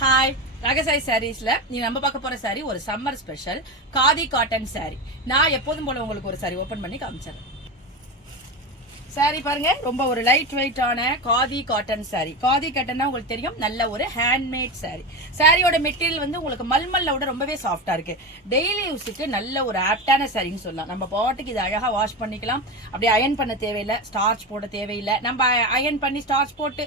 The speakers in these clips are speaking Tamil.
ஹாய், ரகசாய் சாரீஸ்ல நீ நம்ம பார்க்க போற சாரி ஒரு summer special khadi cotton sorry. நான் எப்போதும் போல உங்களுக்கு ஒரு சாரி ஓபன் பண்ணி காமிச்சிடுறேன். சாரி பாருங்க, ரொம்ப ஒரு லைட் வெயிட்டான காதி காட்டன் சாரி. காதி காட்டன்னா உங்களுக்கு தெரியும், நல்ல ஒரு ஹேண்ட்மேட் சாரி. சாரியோட மெட்டீரியல் வந்து உங்களுக்கு மல்மல்லோட ரொம்பவே சாஃப்டா இருக்கு. டெய்லி யூஸுக்கு நல்ல ஒரு ஆப்டான சாரின்னு சொல்லலாம். நம்ம பாட்டுக்கு இதை அழகா வாஷ் பண்ணிக்கலாம். அப்படியே அயன் பண்ண தேவையில்லை, ஸ்டார்ச் போட தேவையில்லை. நம்ம அயன் பண்ணி ஸ்டார்ச் போட்டு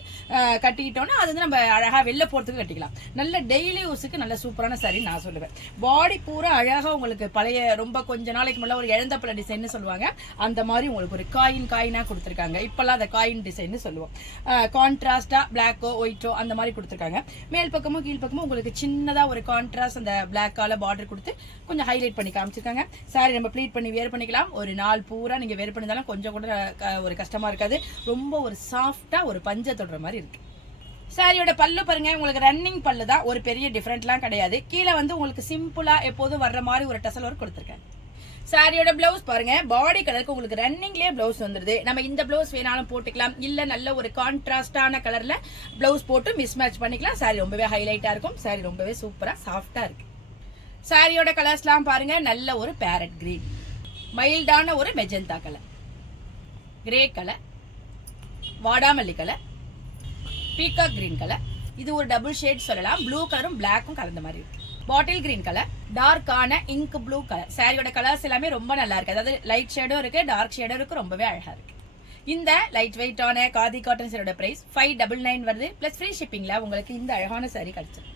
கட்டிக்கிட்டோம்னா அது வந்து நம்ம அழகா வெளில போறதுக்கு கட்டிக்கலாம். நல்ல டெய்லி யூஸுக்கு நல்ல சூப்பரான சாரி நான் சொல்லுவேன். பாடி பூரா அழகா உங்களுக்கு பழைய ரொம்ப கொஞ்ச நாளைக்கு முன்னாடி ஒரு இழந்தப்பழ டிசைன் சொல்லுவாங்க, அந்த மாதிரி உங்களுக்கு ஒரு காயினா கொடுத்திருக்காங்க. இப்பெல்லாம் அந்த காயின் டிசைன் சொல்லுவோம். கான்ட்ராஸ்டா பிளாக்கோ ஒயிட்டோ அந்த மாதிரி கொடுத்திருக்காங்க. மேல் பக்கமும் கீழ் பக்கமும் உங்களுக்கு சின்னதா ஒரு கான்ட்ராஸ்ட் அந்த பிளாக்கால பார்டர் கொடுத்து கொஞ்சம் ஹைலைட் பண்ணி காமிச்சிருக்காங்க. சாரி நம்ம ப்ளீட் பண்ணி வேர் பண்ணிக்கலாம். ஒரு நாள் பூரா நீங்க வேர் பண்ணிருந்தாலும் கொஞ்சம் கூட ஒரு கஷ்டமா இருக்காது. ரொம்ப ஒரு சாஃப்டா ஒரு பஞ்ச தொடுற மாதிரி இருக்கு. சாரியோட பல்லு பாருங்க, உங்களுக்கு ரன்னிங் பல்லு தான், ஒரு பெரிய டிஃபரெண்ட்லாம் கிடையாது. கீழே வந்து உங்களுக்கு சிம்பிளா எப்போதும் வர்ற மாதிரி ஒரு டசல் ஒர்க் கொடுத்திருக்கேன். சாரியோட பிளவுஸ் பாருங்க, பாடி கலருக்கு உங்களுக்கு ரன்னிங்லயே பிளவுஸ் வந்துருது. நம்ம இந்த பிளவுஸ் வேணாலும் போட்டுக்கலாம், இல்ல நல்ல ஒரு கான்ட்ராஸ்டான கலர்ல பிளவுஸ் போட்டு மிஸ் மேட்ச் பண்ணிக்கலாம். சாரி ரொம்பவே ஹைலைட்டா இருக்கும். சாரி ரொம்பவே சூப்பரா சாஃப்டா இருக்கு. சாரியோட கலர்ஸ்லாம் பாருங்க, நல்ல ஒரு பேரட் கிரீன், மைல்டான ஒரு மெஜந்தா கலர், கிரே கலர், வாடாமல்லி கலர், பீகாக் கிரீன் கலர். இது ஒரு டபுள் ஷேட் சொல்லலாம். ப்ளூ கலரும் பிளாக்கும் கலந்த மாதிரி இருக்கு. பாட்டில் கிரீன் கலர், டார்க்கான இங்க் ப்ளூ கலர். சாரியோட கலர்ஸ் எல்லாமே ரொம்ப நல்லா இருக்கு. அதாவது லைட் ஷேடும் இருக்கு, டார்க் ஷேடும் இருக்கு. ரொம்பவே அழகா இருக்கு. இந்த லைட் வெயிட்டான காதி காட்டன் சாரியோட பிரைஸ் 599 வருது. பிளஸ் ஃப்ரீ ஷிப்பிங்ல உங்களுக்கு இந்த அழகான சாரி கிடைச்சிருக்கு.